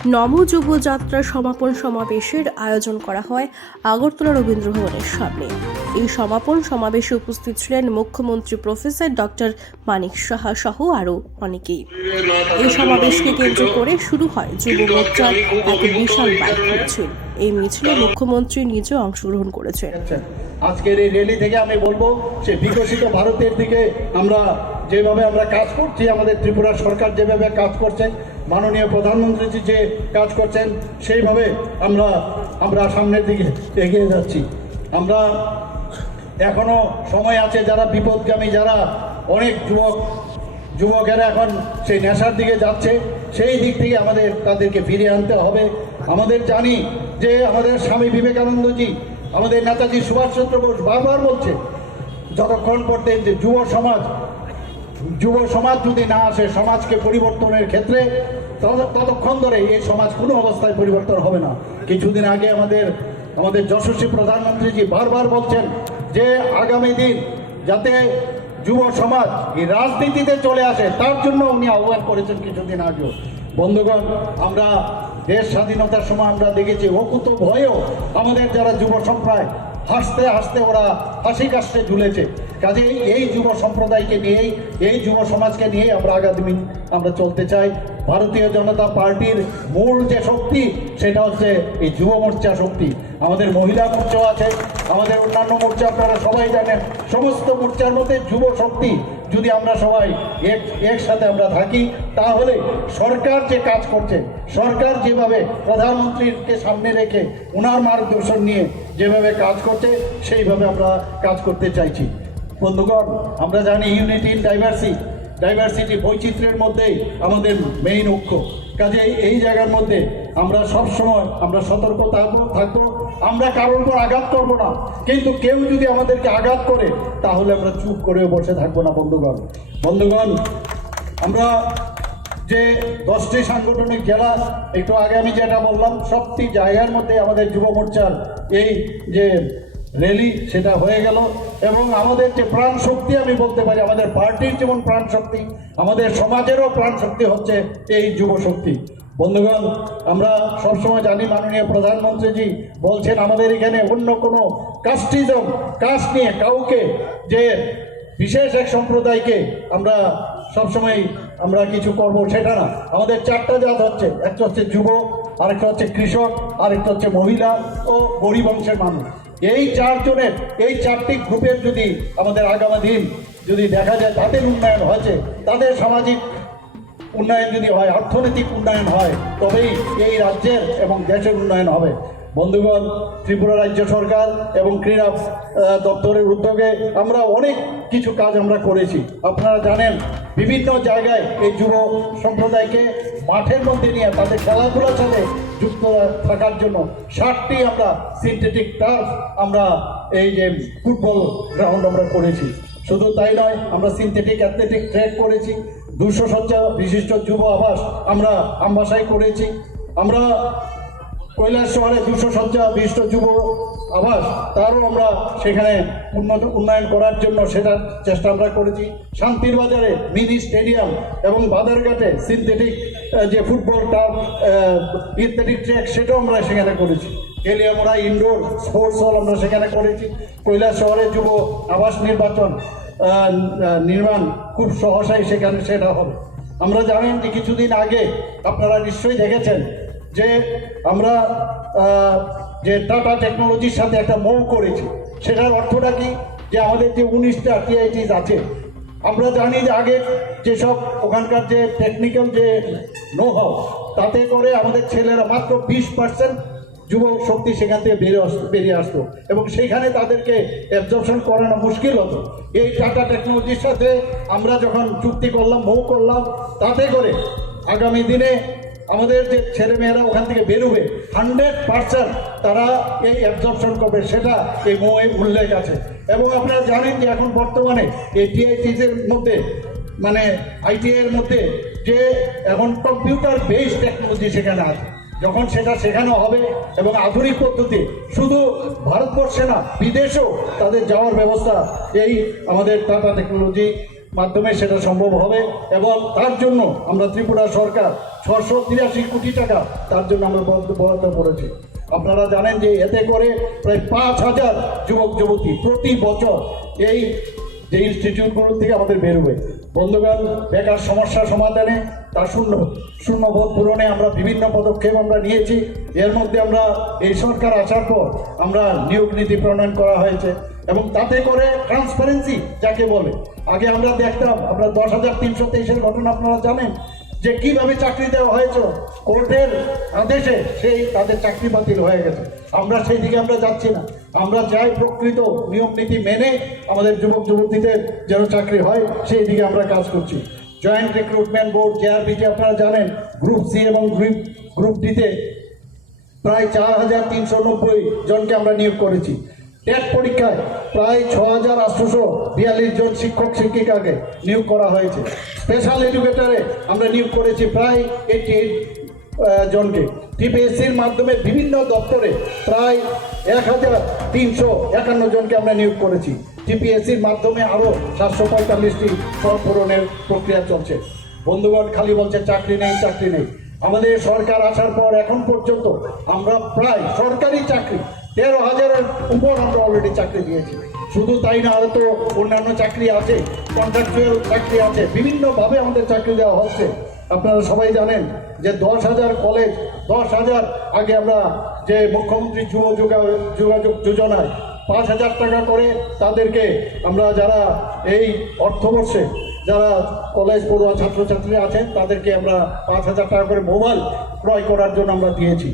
নম যুবযাত্রা সমাপন সমাবেশের আয়োজন করা হয় আগরতলা রবীন্দ্র ভবনের সামনে। এই সমাপন সমাবেশে উপস্থিত ছিলেন মুখ্যমন্ত্রী প্রফেসর ডক্টর মানিক সাহা সহ আরও অনেকেই। এই সমাবেশকে কেন্দ্র করে শুরু হয় যুব মোর্চার এক বিশাল বাইক মিছিল। এই মিছিলে মুখ্যমন্ত্রী নিজে অংশগ্রহণ করেছেন। আজকের এই র্যালি থেকে আমি বলবো যে বিকশিত ভারতের দিকে আমরা যেভাবে কাজ করছি, আমাদের ত্রিপুরা সরকার যেভাবে কাজ করছে, মাননীয় প্রধানমন্ত্রী যে কাজ করছেন, সেইভাবে আমরা সামনের দিকে এগিয়ে যাচ্ছি। আমরা এখনো সময় আছে, যারা বিপদগামী, যারা অনেক যুবকেরা এখন সেই নেশার দিকে যাচ্ছে, সেই দিক থেকে আমাদের তাদেরকে ফিরিয়ে আনতে হবে। আমাদের জানি যে আমাদের স্বামী বিবেকানন্দজি, আমাদের নেতাজি সুভাষচন্দ্র বোস বারবার বলছে, যতক্ষণ পর্যন্ত যুব সমাজ যদি না আসে সমাজকে পরিবর্তনের ক্ষেত্রে, ততক্ষণ ধরে এই সমাজ কোনো অবস্থায় পরিবর্তন হবে না। কিছুদিন আগে আমাদের যশস্বী প্রধানমন্ত্রীজি বারবার বলছেন যে আগামী দিন যাতে যুব সমাজ এই রাজনীতিতে চলে আসে, তার জন্য উনি আহ্বান করেছেন কিছুদিন আগেও। বন্ধুগণ, আমরা দেশ স্বাধীনতার সময় আমরা দেখেছি অকুত ভয়েও আমাদের যারা যুব সম্প্রদায় হাসতে হাসতে ওরা হাসি কাশতে ঝুলেছে। কাজেই এই যুব সম্প্রদায়কে নিয়েই, এই যুব সমাজকে নিয়েই আমরা আগামী দিন আমরা চলতে চাই। ভারতীয় জনতা পার্টির মূল যে শক্তি, সেটা হচ্ছে এই যুব মোর্চা শক্তি। আমাদের মহিলা মোর্চাও আছে, আমাদের অন্যান্য মোর্চা আপনারা সবাই জানেন। সমস্ত মোর্চার মধ্যে যুব শক্তি যদি আমরা সবাই একসাথে আমরা থাকি, তাহলে সরকার যে কাজ করছে, সরকার যেভাবে প্রধানমন্ত্রীকে সামনে রেখে ওনার মার্গদর্শন নিয়ে যেভাবে কাজ করছে, সেইভাবে আমরা কাজ করতে চাইছি। বন্ধুগণ, আমরা জানি ইউনিটি ইন ডাইভার্সিটি, বৈচিত্র্যের মধ্যেই আমাদের মেইন ঐক্য। কাজে এই জায়গার মধ্যে আমরা সবসময় আমরা সতর্ক থাকবো। আমরা কারোর উপর আঘাত করব না, কিন্তু কেউ যদি আমাদেরকে আঘাত করে তাহলে আমরা চুপ করে বসে থাকবো না। বন্ধুগণ, আমরা যে 10টি সাংগঠনিক জেলা, একটু আগে আমি যেটা বললাম, সবটি জায়গার মধ্যে আমাদের যুব মোর্চার এই যে র্যালি সেটা হয়ে গেল। এবং আমাদের যে প্রাণ শক্তি, আমি বলতে পারি আমাদের পার্টির যেমন প্রাণ শক্তি, আমাদের সমাজেরও প্রাণ শক্তি হচ্ছে এই যুব শক্তি। বন্ধুগণ, আমরা সবসময় জানি মাননীয় প্রধানমন্ত্রীজি বলছেন আমাদের এখানে অন্য কোনো কাস্ট নিয়ে কাউকে, যে বিশেষ এক সম্প্রদায়কে আমরা সবসময় আমরা কিছু করব সেটা না। আমাদের 4টা জাত হচ্ছে, একটা হচ্ছে যুব, আরেকটা হচ্ছে কৃষক, আরেকটা হচ্ছে মহিলা ও গরিব অংশের মানুষ। এই 4টি গ্রুপের যদি আমাদের আগামী দিন যদি দেখা যায় তাদের উন্নয়ন হয়েছে, তাদের সামাজিক উন্নয়ন যদি হয়, অর্থনৈতিক উন্নয়ন হয়, তবেই এই রাজ্যের এবং দেশের উন্নয়ন হবে। বন্ধুগণ, ত্রিপুরা রাজ্য সরকার এবং ক্রীড়া দপ্তরের উদ্যোগে আমরা অনেক কিছু কাজ আমরা করেছি। আপনারা জানেন, বিভিন্ন জায়গায় এই যুব সম্প্রদায়কে মাঠের মধ্যে নিয়ে তাদের খেলাধুলার সাথে যুক্ত থাকার জন্য 60টি আমরা সিনথেটিক টার্ফ, আমরা এই যে ফুটবল গ্রাউন্ড আমরা করেছি। শুধু তাই নয়, আমরা সিনথেটিক অ্যাথলেটিক ট্র্যাক করেছি, 200 শয্যা বিশিষ্ট যুব আবাস আমরা আমবাসায় করেছি। আমরা কৈলাস শহরে 200 শয্যা বিশিষ্ট যুব আবাস, তারও আমরা সেখানে উন্নয়ন করার জন্য সেটার চেষ্টা আমরা করেছি। শান্তির বাজারে মিনি স্টেডিয়াম এবং বাজারঘাটে সিনথেটিক যে ফুটবল টার্ফ ইত্যাদিক ট্র্যাক, সেটাও আমরা সেখানে করেছি। এলিয়ামোড়া ইনডোর স্পোর্টস হল আমরা সেখানে করেছি। কৈলাস শহরে যুব আবাস নির্মাণ খুব সহসাই সেটা হবে। আমরা জানেন যে কিছুদিন আগে আপনারা নিশ্চয়ই দেখেছেন যে আমরা যে টাটা টেকনোলজির সাথে একটা মৌ করেছি। সেটার অর্থটা কি, যে আমাদের যে 19টা TITs আছে, আমরা জানি যে আগে যেসব ওখানকার যে টেকনিক্যাল যে নো-হাউ, তাতে করে আমাদের ছেলেরা মাত্র 20% যুব শক্তি সেখান থেকে বেরিয়ে আসতো এবং সেখানে তাদেরকে অ্যাবজর্পশন করানো মুশকিল হতো। এই টাটা টেকনোলজির সাথে আমরা যখন চুক্তি করলাম, মৌ করলাম, তাতে করে আগামী দিনে আমাদের যে ছেলেমেয়েরা ওখান থেকে বেরোবে 100% তারা এই অ্যাবজর্পশন করবে, সেটা এই মৌয়ে উল্লেখ আছে। এবং আপনারা জানেন যে এখন বর্তমানে এই TITs-এর মধ্যে, মানে ITI এর মধ্যে, যে এখন কম্পিউটার বেসড টেকনোলজি সেখানে আছে। যখন সেটা শেখানো হবে এবং আধুনিক পদ্ধতি, শুধু ভারতবর্ষে না বিদেশেও তাদের যাওয়ার ব্যবস্থা এই আমাদের টাটা টেকনোলজি মাধ্যমে সেটা সম্ভব হবে এবং তার জন্য আমরা ত্রিপুরা সরকার 683 কোটি টাকা তার জন্য আমরা বরাদ্দ করেছি। আপনারা জানেন যে এতে করে প্রায় 5,000 যুবক যুবতী প্রতি বছর এই যে ইনস্টিটিউটগুলো থেকে আমাদের বেরোবে। বন্ধুগণ, বেকার সমস্যা সমাধানে তার শূন্যবোধ পূরণে আমরা বিভিন্ন পদক্ষেপ আমরা নিয়েছি। এর মধ্যে আমরা এই সরকার আসার পর আমরা নিয়োগ নীতি প্রণয়ন করা হয়েছে এবং তাতে করে ট্রান্সপারেন্সি যাকে বলে, আগে আমরা দেখতাম, আপনার 10,323-এর ঘটনা আপনারা জানেন যে কিভাবে চাকরি দেওয়া হয়েছে, কোর্টের আদেশে সেই তাদের চাকরি বাতিল হয়ে গেছে। আমরা সেই দিকে আমরা যাচ্ছি না, আমরা চাই প্রকৃত নিয়ম নীতি মেনে আমাদের যুবক যুবতীদের যেন চাকরি হয় সেই দিকে আমরা কাজ করছি। জয়েন্ট রিক্রুটমেন্ট বোর্ড JRBT আপনারা জানেন, গ্রুপ সি এবং গ্রুপ ডিতে প্রায় 4,390 জনকে আমরা নিয়োগ করেছি। টেট পরীক্ষায় প্রায় 6,842 জন শিক্ষক শিক্ষিকাকে নিয়োগ করা হয়েছে। স্পেশাল এডুকেটরে আমরা নিয়োগ করেছি প্রায় 88 জনকে। TPSCর মাধ্যমে বিভিন্ন দপ্তরে প্রায় 1,351 জনকে আমরা নিয়োগ করেছি। TPSCর মাধ্যমে আরও 745টি পদ পূরণের প্রক্রিয়া চলছে। বন্ধুগণ, খালি বলছে চাকরি নেই চাকরি নেই। আমাদের সরকার আসার পর এখন পর্যন্ত আমরা প্রায় সরকারি চাকরি 13,000-এর উপর আমরা অলরেডি চাকরি দিয়েছি। শুধু তাই না, আরও তো অন্যান্য চাকরি আছে, কন্ট্রাকচুয়াল চাকরি আছে, বিভিন্নভাবে আমাদের চাকরি দেওয়া হচ্ছে। আপনারা সবাই জানেন যে 10,000 কলেজ, 10,000 আগে আমরা যে মুখ্যমন্ত্রী যুব যোগাযোগ যোজনায় 5,000 টাকা করে তাদেরকে আমরা যারা এই অর্থবর্ষে যারা কলেজ পড়ুয়া ছাত্রছাত্রী আছেন তাদেরকে আমরা 5,000 টাকা করে মোবাইল ক্রয় করার জন্য আমরা দিয়েছি।